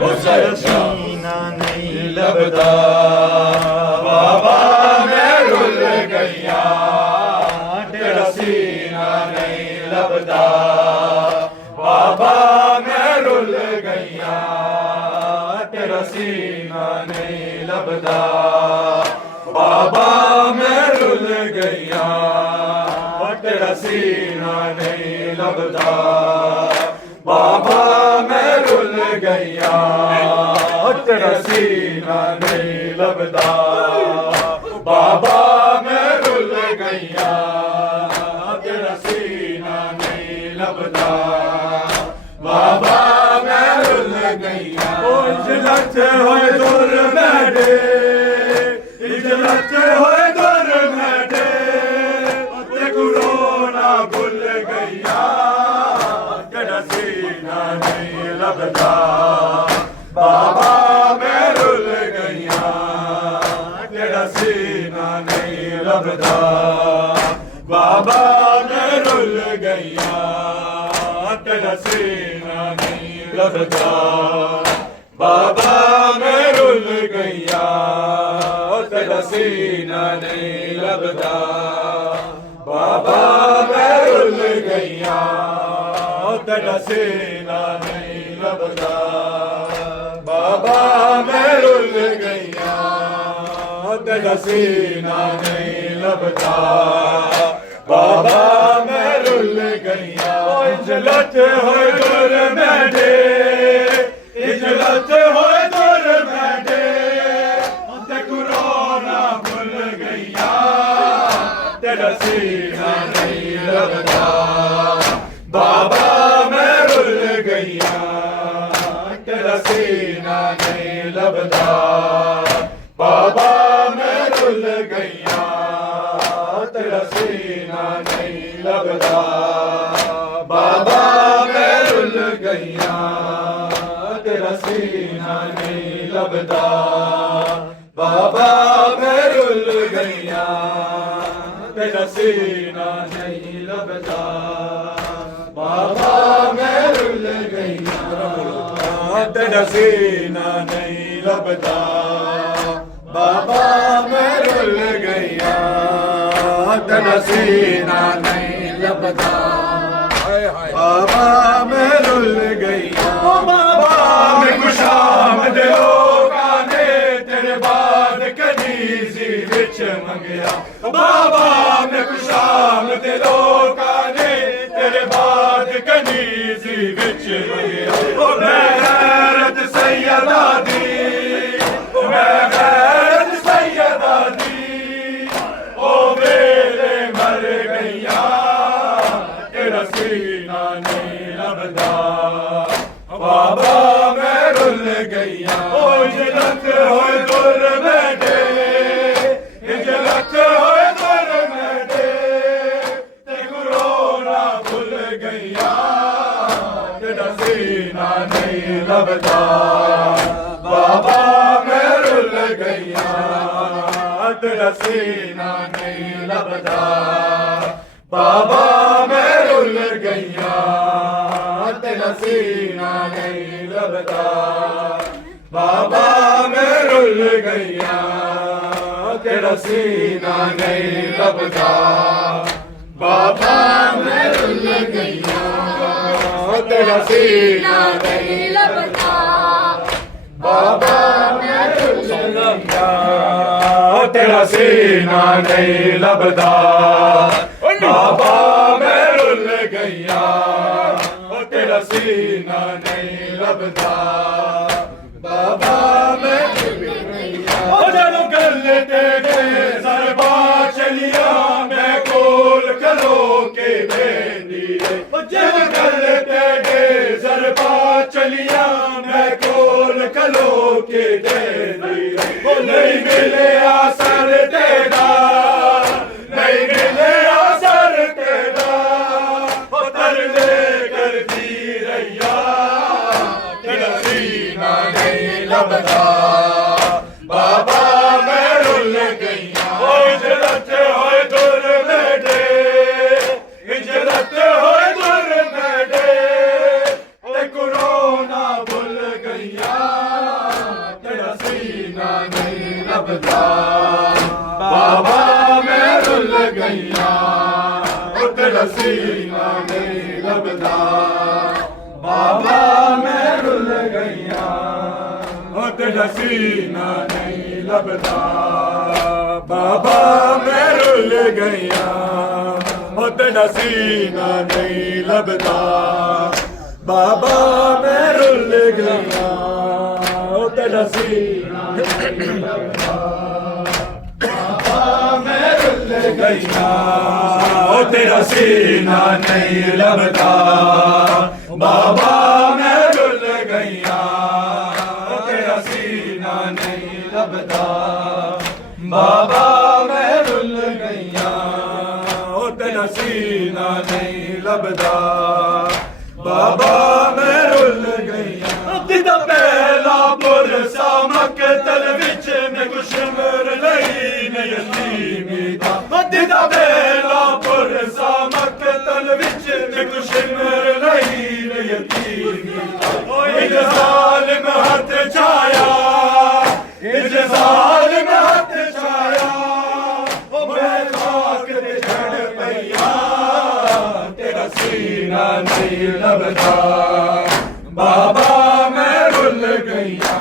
तेरा सीना नहीं लभदा बाबा मैं रुल गईया तेरा सीना नहीं लभदा बाबा मैं रुल गईया तेरा सीना नहीं लभदा बाबा मैं रुल गईया तेरा सीना नहीं लभदा बाबा मैं रुल गईया तेरा सीना नहीं लभदा बाबा मैं रुल गईया तेरा सीना नहीं लभदा बाबा मैं रुल गईया इजलत होए दुर मैडे इजलत होए दुर मैडे ते गुरोना भुल गईया तेरा सीना नहीं लभदा बाबा मैं रुल गईया तेरा सीना नहीं लभदा बाबा मैं रुल गईया तेरा सीना नहीं लभदा बाबा मैं रुल गईया तेरा सीना नहीं लभदा बाबा मैं रुल गईया तेरा सीना नहीं लभदा बाबा मैं रुल गईया तेरा सीना नहीं लभदा बाबा मैं रुल गईया इजलत होए दुर मैडे इजलत होए दुर मैडे ते कुराना भुल गईया तेरा सीना नहीं लभदा बाबा मैं रुल गईया तेरा सीना नहीं लभदा बाबा मैं रुल गईया तेरा सीना नहीं लभदा बाबा मैं रुल गईया तेरा सीना नहीं लभदा बाबा मैं रुल गईया तेरा सीना नहीं लभदा बाबा मैं रुल गईया तेरा सीना नहीं लभदा बाबा मैं रुल गईया तेरा सीना नहीं लभदा बाबा मैं रुल गईया बाबा मैं खुशामद लोकां ने तेरे बाद कनीज़ी विच मंगया बाबा मैं खुशामद लोकां ने तेरे बाद कनीज़ी विच मंगया मैं गैरत सैयदा दी मैं गैरत सैयदा दी ओ मेरे मर गईया तेरा सीना नहीं लभदा बाबा मैं रुल गईया ओ इजलत होए दुर मैडे इजलत होए दुर मैडे ते गुरोना भुल गईया तेरा सीना नहीं लभदा बाबा मैं रुल गईया तेरा सीना नहीं लभदा बाबा मैं रुल गईया तेरा सीना नहीं लभदा बाबा मैं रुल गईया तेरा सीना नहीं लभदा बाबा मैं रुल गईया तेरा सीना नहीं लभदा बाबा मैं रुल गईया तेरा सीना नहीं लभदा बाबा मैं रुल गईया तेरा सीना नहीं लभदा बाबा मैं रुल गईया जदों गल तेरे सरबा चलिया मैं कोल करो के बेंदी जदों गल तेरे सरबा चलिया मैं कोल कलो के बेंदी नहीं मिले आसर तेरा नहीं मिले आसर तेरा तरले करती रैया तेरा सीना नहीं लभदा बाबा मैं रुल गईया इजलत होए दुर मैडे इजलत होए दुर मैडे ते कुरोना भुल गईया लभदा बाबा मैं रुल गईया ओ तेरा सीना नहीं लभदा बाबा मैं रुल गईया ओ तेरा सीना नहीं लभदा बाबा मैं रुल गईया ओ तेरा सीना नहीं लभदा बाबा मैं रुल गईया ओ तेरा सीना नहीं लभदा बाबा मैं रुल गईया ओ तेरा सीना नहीं लभदा बाबा मैं रुल गईया ओ तेरा सीना नहीं लभदा बाबा मैं रुल गईया ओ तेरा सीना नहीं लभदा बाबा मैं रुल गईया जिदा पहला पुरसा मकतल विच में कुछ मर लई नयतीमी दा जिदा पहला पुरसा मकतल विच में कुछ मर लई नयतीमी दा इज जालिम हाथ छाया इज जालिम हाथ छाया ओ मैं खाक ते झड़ पईया तेरा सीना नहीं लभदा बाबा मैं रुल गईया